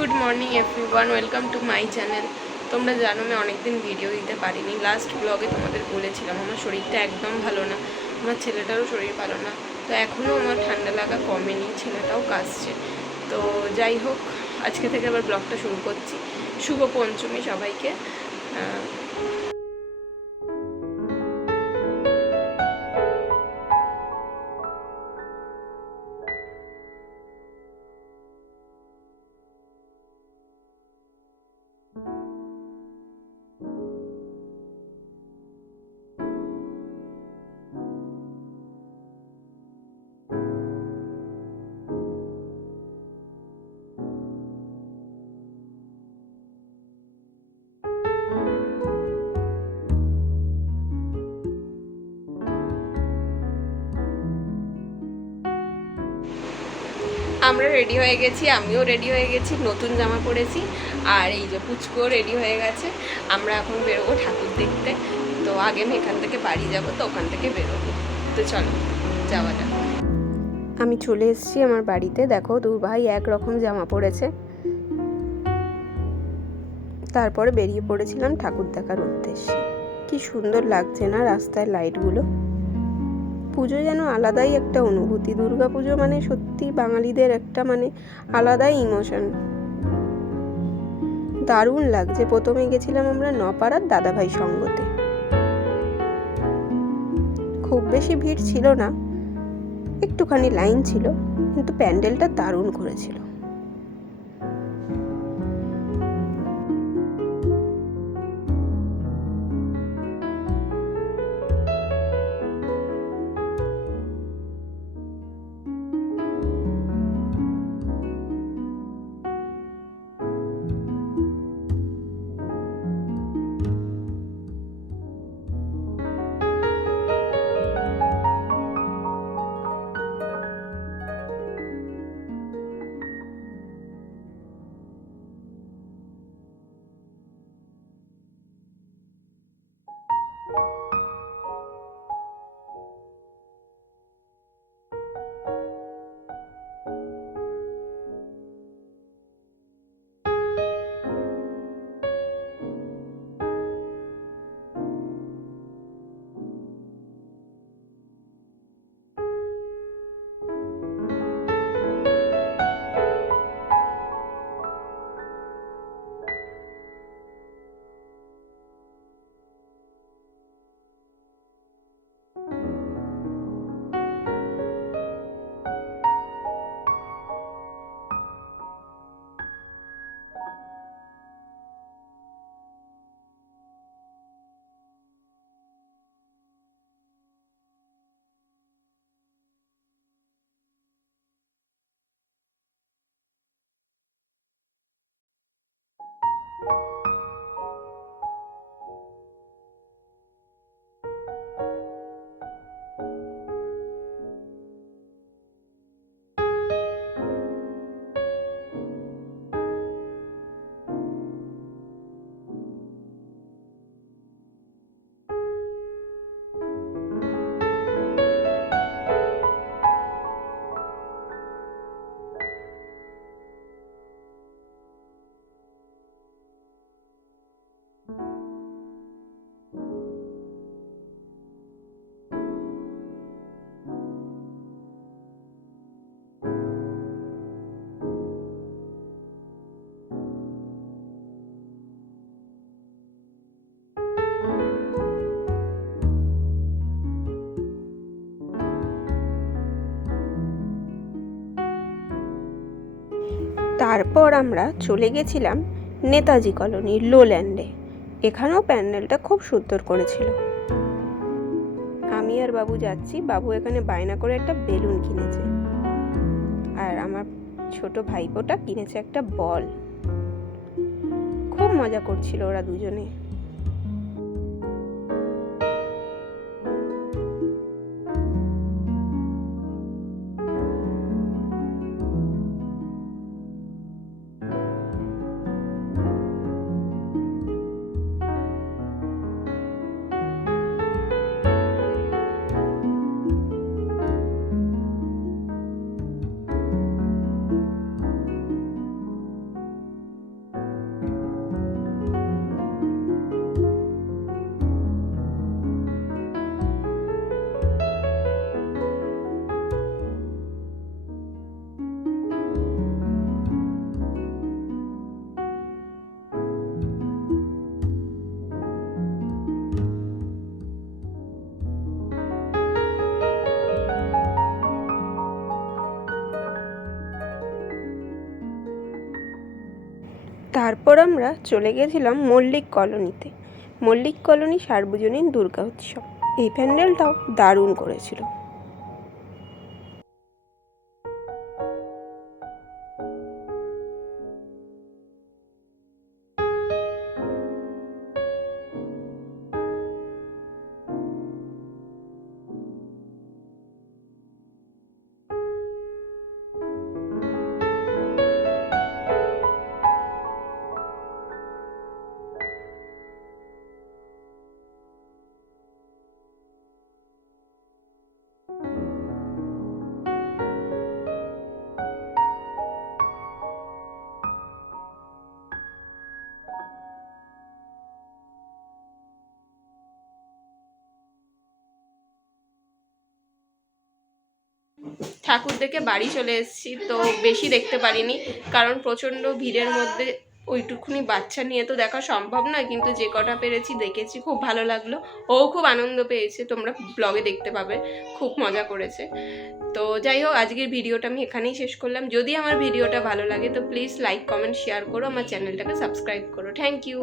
Good morning everyone, welcome to my channel. তোমরা জানো আমি অনেকদিন ভিডিও দিতে পারিনি। লাস্ট ব্লগে তোমাদের বলেছিলাম আমার শরীরটা একদম ভালো না, আমার ছেলেটারও শরীর ভালো না। তো এখনও আমার ঠান্ডা লাগা কমেনি, ছেলেটাও কাশছে। তো যাই হোক, আজকে থেকে আবার ব্লগটা শুরু করছি। শুভ পঞ্চমী সবাইকে। আমরা রেডি হয়ে গেছি, আমিও রেডি হয়ে গেছি, নতুন জামা পরেছি। আর এই যে পুচকো রেডি হয়ে গেছে। আমরা এখন বেরোবো ঠাকুর দেখতে। তো আগে আমি এখান থেকে বাড়ি যাব, তো ওখান থেকে বেরোবো। তো চলো যাওয়া যাক। আমি চলে এসেছি আমার বাড়িতে। দেখো দু ভাই একরকম জামা পরেছে। তারপরে বেরিয়ে পড়েছিলাম ঠাকুর দেখার উদ্দেশ্যে। কি সুন্দর লাগছে না রাস্তায় লাইটগুলো। পুজো যেন আলাদাই একটা অনুভূতি। দুর্গা পুজো মানে সত্যি বাঙালিদের একটা আলাদাই ইমোশন। দারুণ লাগছে। প্রথমে গেছিলাম আমরা নপাড়ার দাদাভাই সঙ্গতে। খুব বেশি ভিড় ছিল না, একটুখানি লাইন ছিল, কিন্তু প্যান্ডেলটা দারুণ করেছিল। তারপর আমরা চলে গেছিলাম নেতাজি কলোনির লোল্যান্ডে। এখানেও প্যান্ডেলটা খুব সুন্দর করেছিল। আমি আর বাবু যাচ্ছি। বাবু এখানে বায়না করে একটা বেলুন কিনেছে, আর আমার ছোট ভাইপোটা কিনেছে একটা বল। খুব মজা করছিল ওরা দুজনে। তারপর আমরা চলে গেছিলাম মল্লিক কলোনিতে। মল্লিক কলোনি সার্বজনীন দুর্গা উৎসব। এই প্যান্ডেলটাও দারুণ করেছিল। ঠাকুর দেখে বাড়ি চলে এসেছি, তো বেশি দেখতে পারিনি কারণ প্রচণ্ড ভিড়ের মধ্যে ওইটুকুনি বাচ্চা নিয়ে তো দেখা সম্ভব নয়, কিন্তু যে কটা পেরেছি দেখেছি, খুব ভালো লাগলো। ও খুব আনন্দ পেয়েছে, তোমরা ব্লগে দেখতে পাবে, খুব মজা করেছে। তো যাই হোক, আজকের ভিডিওটা আমি এখানেই শেষ করলাম। যদি আমার ভিডিওটা ভালো লাগে তো প্লিজ লাইক কমেন্ট শেয়ার করো, আমার চ্যানেলটাকে সাবস্ক্রাইব করো। Thank you.